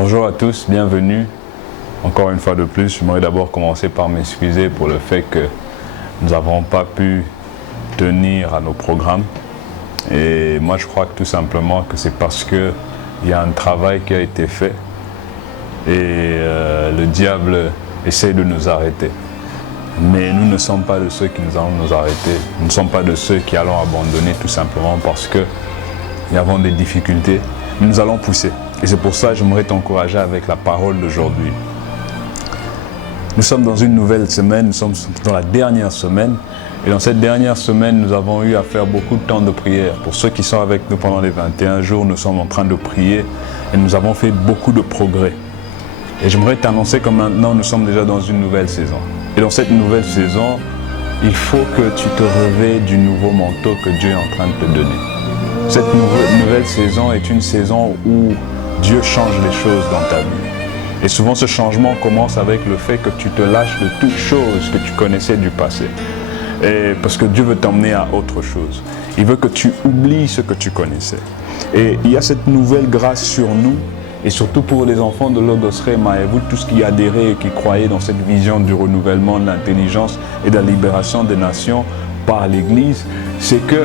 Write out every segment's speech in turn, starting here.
Bonjour à tous, bienvenue. Encore une fois de plus, j'aimerais d'abord commencer par m'excuser pour le fait que nous n'avons pas pu tenir à nos programmes. Et moi, je crois que tout simplement que c'est parce qu'il y a un travail qui a été fait et le diable essaie de nous arrêter. Mais nous ne sommes pas de ceux qui allons nous arrêter. Nous ne sommes pas de ceux qui allons abandonner tout simplement parce que nous avons des difficultés. Nous allons pousser. Et c'est pour ça que j'aimerais t'encourager avec la parole d'aujourd'hui. Nous sommes dans une nouvelle semaine, nous sommes dans la dernière semaine. Et dans cette dernière semaine, nous avons eu à faire beaucoup de temps de prière. Pour ceux qui sont avec nous pendant les 21 jours, nous sommes en train de prier et nous avons fait beaucoup de progrès. Et j'aimerais t'annoncer que maintenant, nous sommes déjà dans une nouvelle saison. Et dans cette nouvelle saison, il faut que tu te réveilles du nouveau manteau que Dieu est en train de te donner. Cette nouvelle saison est une saison où Dieu change les choses dans ta vie. Et souvent, ce changement commence avec le fait que tu te lâches de toutes choses que tu connaissais du passé. Et parce que Dieu veut t'emmener à autre chose. Il veut que tu oublies ce que tu connaissais. Et il y a cette nouvelle grâce sur nous, et surtout pour les enfants de Logos Rema, et vous tous qui adhérez et qui croyez dans cette vision du renouvellement, de l'intelligence et de la libération des nations par l'Église, c'est que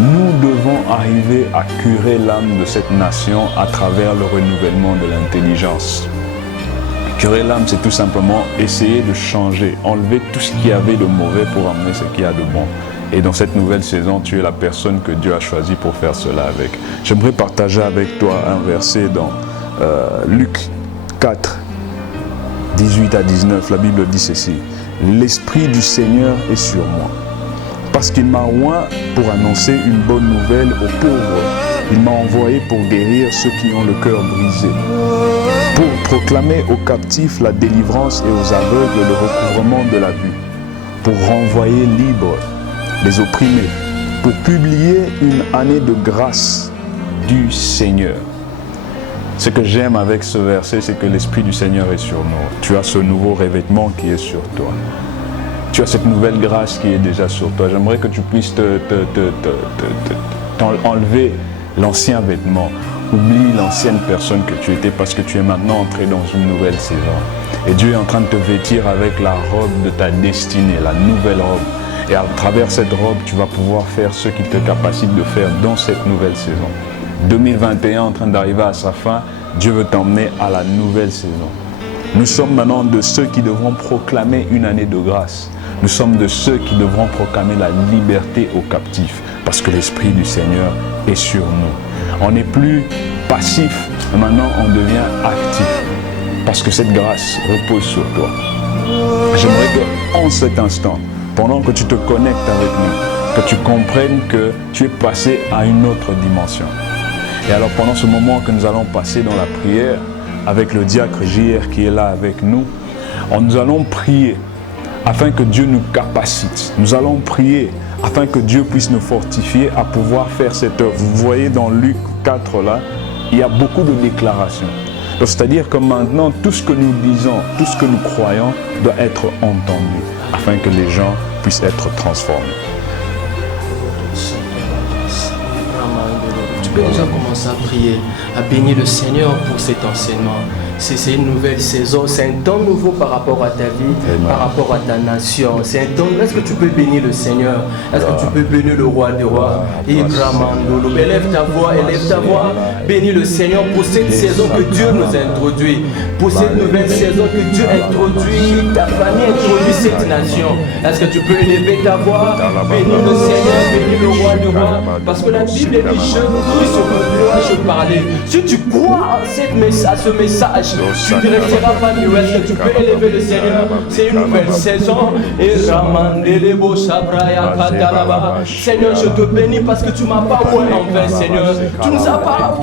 nous devons arriver à curer l'âme de cette nation à travers le renouvellement de l'intelligence. Curer l'âme, c'est tout simplement essayer de changer, enlever tout ce qu'il y avait de mauvais pour amener ce qu'il y a de bon. Et dans cette nouvelle saison, tu es la personne que Dieu a choisie pour faire cela avec. J'aimerais partager avec toi un verset dans Luc 4, 18 à 19. La Bible dit ceci. « L'Esprit du Seigneur est sur moi, parce qu'il m'a oint pour annoncer une bonne nouvelle aux pauvres. Il m'a envoyé pour guérir ceux qui ont le cœur brisé, pour proclamer aux captifs la délivrance et aux aveugles le recouvrement de la vue, pour renvoyer libres les opprimés, pour publier une année de grâce du Seigneur. » Ce que j'aime avec ce verset, c'est que l'Esprit du Seigneur est sur nous. Tu as ce nouveau revêtement qui est sur toi. Tu as cette nouvelle grâce qui est déjà sur toi. J'aimerais que tu puisses enlever l'ancien vêtement. Oublie l'ancienne personne que tu étais parce que tu es maintenant entré dans une nouvelle saison. Et Dieu est en train de te vêtir avec la robe de ta destinée, la nouvelle robe. Et à travers cette robe, tu vas pouvoir faire ce qui te capacite de faire dans cette nouvelle saison. 2021 en train d'arriver à sa fin, Dieu veut t'emmener à la nouvelle saison. Nous sommes maintenant de ceux qui devront proclamer une année de grâce. Nous sommes de ceux qui devront proclamer la liberté aux captifs parce que l'Esprit du Seigneur est sur nous. On n'est plus passif, mais maintenant on devient actif parce que cette grâce repose sur toi. J'aimerais qu'en cet instant, pendant que tu te connectes avec nous, que tu comprennes que tu es passé à une autre dimension. Et alors pendant ce moment que nous allons passer dans la prière, avec le diacre JR qui est là avec nous, nous allons prier afin que Dieu nous capacite. Nous allons prier afin que Dieu puisse nous fortifier à pouvoir faire cette œuvre. Vous voyez dans Luc 4 là, il y a beaucoup de déclarations. C'est-à-dire que maintenant, tout ce que nous disons, tout ce que nous croyons doit être entendu afin que les gens puissent être transformés. Tu peux déjà commencer à prier, à bénir le Seigneur pour cet enseignement. C'est une nouvelle saison, c'est un temps nouveau par rapport à ta vie, par rapport à ta nation. C'est un temps, est-ce que tu peux bénir le Seigneur? Est-ce que tu peux bénir le roi des rois? Élève ta voix, bénis le Seigneur pour cette saison que Dieu nous a introduit, pour cette nouvelle saison que Dieu a introduit, ta famille a introduit cette nation. Est-ce que tu peux élever ta voix, bénir le Seigneur, bénir le roi des rois? Parce que la Bible dit, je prie sur le dois-je parler. Si tu crois à ce message, tu ne resteras pas nu. Est-ce que tu peux élever le Seigneur? C'est une nouvelle saison. Seigneur, je te bénis parce que tu m'as pas oint envers, Seigneur. Tu m'as pas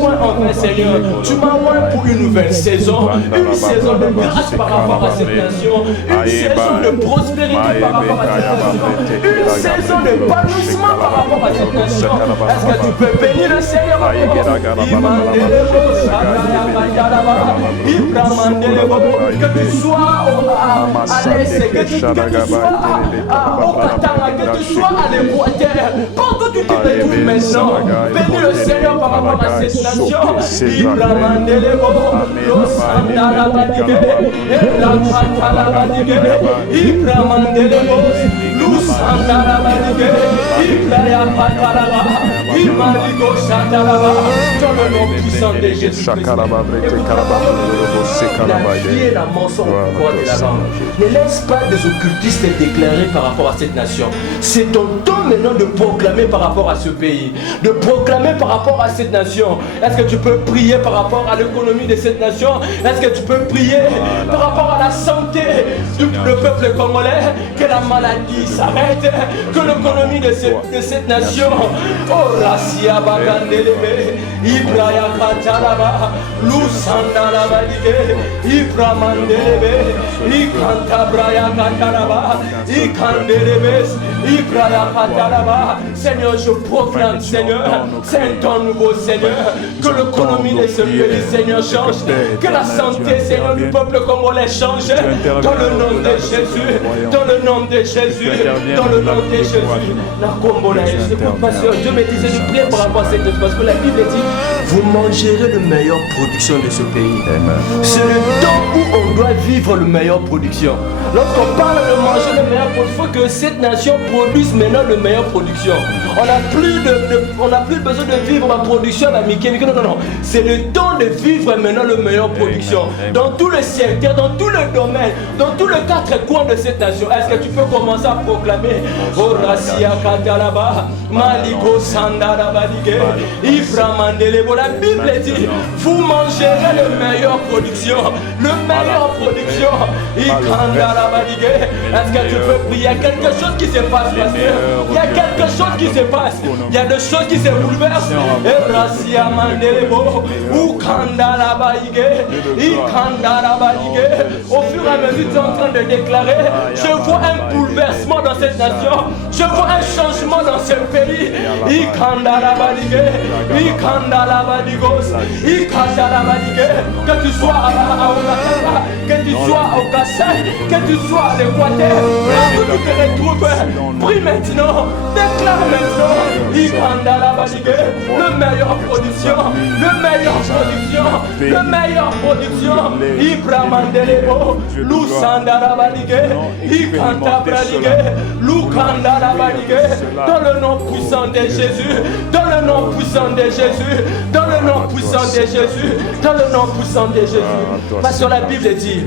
oint envers, Seigneur. Tu m'as oint pour une nouvelle saison. Une saison de grâce par rapport à cette nation. Une saison de prospérité par rapport à cette nation. Une saison d'épanouissement par rapport à cette nation. Est-ce que tu peux bénir le Seigneur? que tu sois à l'Est, que tu sois au Qatar, que tu sois à l'Équateur, partout tu te retrouves maintenant. Bénis le Seigneur par rapport à cette nation. Dans le nom puissant de Jésus-Christ. La vie et la mort sont au pouvoir de la langue. Ne laisse pas des occultistes déclarer par rapport à cette nation. C'est ton temps maintenant de proclamer par rapport à ce pays, de proclamer par rapport à cette nation. Est-ce que tu peux prier par rapport à l'économie de cette nation? Est-ce que tu peux prier par rapport à la santé du peuple congolais? Que la maladie s'arrête, que l'économie de cette nation. Oh, Rassia Bagandelebe, Ibraya Katalaba, Lusandalaba Dige, Ibramandelebe, Ikantabraya Katalaba, Ikandelebes, Ibraya Katalaba. Seigneur, je proclame, Seigneur, c'est un temps nouveau, Seigneur, que l'économie de ce pays, Seigneur, change, que la santé, Seigneur, du peuple congolais change, dans le nom de Jésus, dans le nom de Jésus, dans le nom de Jésus. La Congolais, je ne sais pas, Dieu me disait de prier par rapport à cette parce que la Bible dit, vous mangerez la meilleure production de ce pays. C'est le temps où on doit vivre la meilleure production. Lorsqu'on parle de manger la meilleure production, il faut que cette nation produise maintenant la meilleure production. On n'a plus besoin de vivre la production à Mickey. Non. C'est le temps de vivre maintenant la meilleure production. Dans tous les secteurs, dans tous les domaines, dans tous les quatre coins de cette nation. Est-ce que tu peux commencer à proclamer Oh Rassia Katalaba, Maliko Sandarabadige, Iframandelebo. La Bible dit, vous mangerez la meilleure production. Le meilleure production. Est-ce que tu peux prier? Il y a quelque chose qui se passe, pasteur. Il y a quelque chose qui se passe. Il y a des choses qui se bouleversent. Au fur et à mesure, tu es en train de déclarer, je vois un bouleversement dans cette nation. Je vois un changement dans ce pays. Que tu sois à Ouattara, que tu sois au Kassai, que tu sois à l'Équateur, là où tu te retrouves, prie maintenant, déclare maintenant, le meilleur production, le meilleur production, le meilleur production, Ibramandelebo, Lusandarabalige, Ikantabralige, Lukandarabalige, dans le nom puissant de Jésus, dans le nom puissant de Jésus, dans le nom puissant de Jésus, dans le nom puissant de Jésus. Parce que la Bible dit,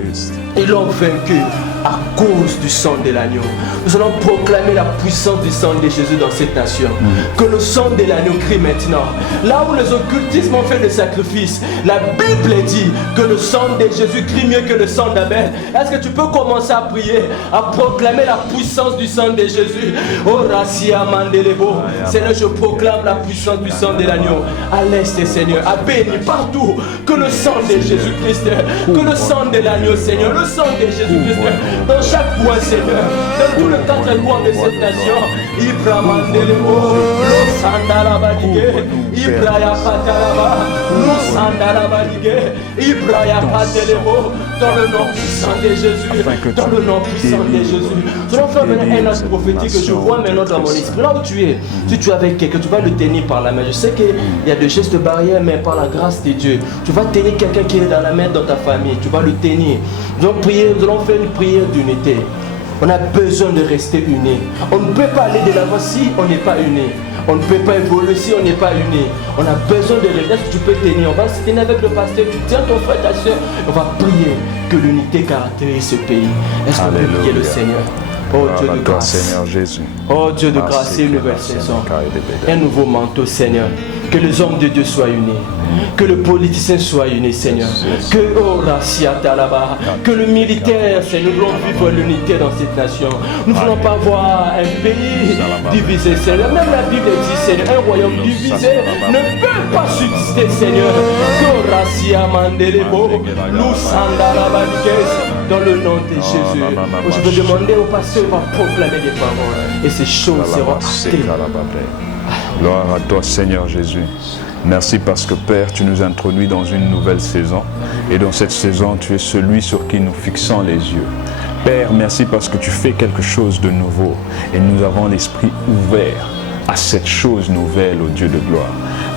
ils l'ont vaincu à cause du sang de l'agneau. Nous allons proclamer la puissance du sang de Jésus dans cette nation. Que le sang de l'agneau crie maintenant. Là où les occultismes ont fait des sacrifices, la Bible dit que le sang de Jésus crie mieux que le sang d'Abel. Est-ce que tu peux commencer à prier, à proclamer la puissance du sang de Jésus? Oh Rassia Mandelebo, Seigneur, je proclame la puissance du sang de l'agneau. À l'Est, Seigneur, à béni partout. Que le sang de Jésus-Christ, que le sang de l'agneau, Seigneur, le sang de Jésus-Christ, dans chaque coin, Seigneur, dans tous les quatre coins de cette nation, Ibramandelebo, Losandarabadige, Ibraya Katalaba, Losandarabadige, Ibraya Katelebo, dans le nom puissant de Jésus, dans le nom puissant de Jésus. Je vais faire maintenant un acte prophétique que je vois maintenant dans mon esprit. Là où tu es, si tu es avec quelqu'un, tu vas le tenir par la main. Je sais qu'il y a des gestes barrières, mais par la grâce de Dieu, tu vas tenir quelqu'un qui est dans la main dans ta famille, tu vas le tenir. Nous allons faire une prière d'unité. On a besoin de rester unis. On ne peut pas aller de l'avant si on n'est pas unis. On ne peut pas évoluer si on n'est pas unis. On a besoin de rester. Est-ce que tu peux tenir? On va se tenir avec le pasteur. Tu tiens ton frère, ta soeur. On va prier que l'unité caractérise ce pays. Est-ce qu'on peut prier le Seigneur? Oh Dieu de grâce, Seigneur Jésus. Oh Dieu de grâce, et une nouvelle saison. Un nouveau manteau, Seigneur. Que les hommes de Dieu soient unis. Que le politicien soit uni, Seigneur. Que que le militaire, Seigneur, nous voulons vivre l'unité dans cette nation. Nous ne voulons pas voir un pays divisé, Seigneur. Même la Bible dit, Seigneur, un royaume divisé ne peut pas subsister, Seigneur. Dans le nom de Jésus. Je vais demander au pasteur, il va proclamer des paroles. Et ces choses seront actées. Gloire à toi, Seigneur Jésus. Merci parce que Père, tu nous introduis dans une nouvelle saison. Et dans cette saison, tu es celui sur qui nous fixons les yeux. Père, merci parce que tu fais quelque chose de nouveau. Et nous avons l'esprit ouvert à cette chose nouvelle, au Dieu de gloire.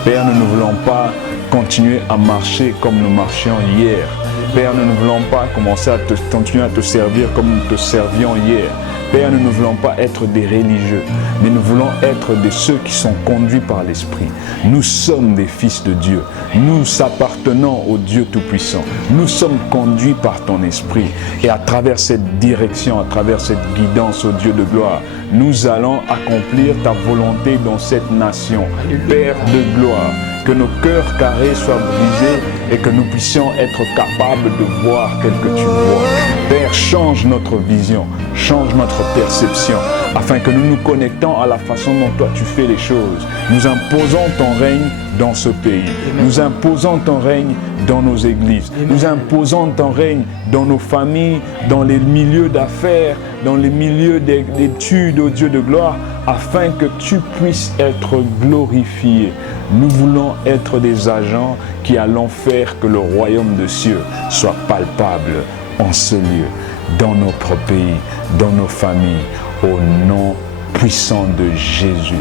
Père, nous ne voulons pas continuer à marcher comme nous marchions hier. Père, nous ne voulons pas continuer à te servir comme nous te servions hier. Père, nous ne voulons pas être des religieux, mais nous voulons être de ceux qui sont conduits par l'Esprit. Nous sommes des fils de Dieu. Nous appartenons au Dieu Tout-Puissant. Nous sommes conduits par ton Esprit. Et à travers cette direction, à travers cette guidance au Dieu de gloire, nous allons accomplir ta volonté dans cette nation. Père de gloire, que nos cœurs carrés soient brisés et que nous puissions être capables de voir tel que tu vois. Père, change notre vision, change notre perception, afin que nous nous connectons à la façon dont toi tu fais les choses. Nous imposons ton règne dans ce pays. Nous imposons ton règne dans nos églises. Nous imposons ton règne dans nos familles, dans les milieux d'affaires, dans les milieux d'études, au Dieu de gloire, afin que tu puisses être glorifié. Nous voulons être des agents qui allons faire que le royaume de cieux soit palpable en ce lieu, dans notre pays, dans nos familles, au nom puissant de Jésus.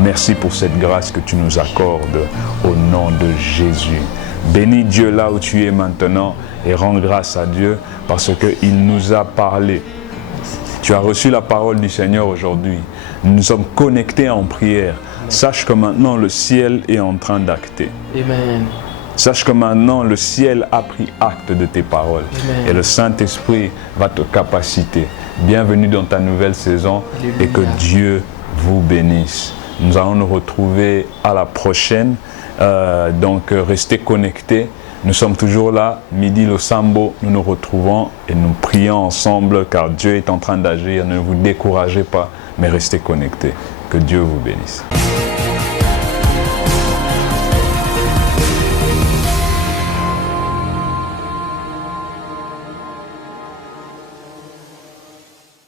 Merci pour cette grâce que tu nous accordes au nom de Jésus. Bénis Dieu là où tu es maintenant et rends grâce à Dieu parce qu'il nous a parlé. Tu as reçu la parole du Seigneur aujourd'hui. Nous nous sommes connectés en prière. Sache que maintenant le ciel est en train d'acter. Amen. Sache que maintenant le ciel a pris acte de tes paroles. Amen. Et le Saint-Esprit va te capaciter. Bienvenue dans ta nouvelle saison. Alléluia. Et que Dieu vous bénisse. Nous allons nous retrouver à la prochaine. Donc restez connectés. Nous sommes toujours là, midi le Sambo, nous nous retrouvons et nous prions ensemble car Dieu est en train d'agir. Ne vous découragez pas, mais restez connectés. Que Dieu vous bénisse.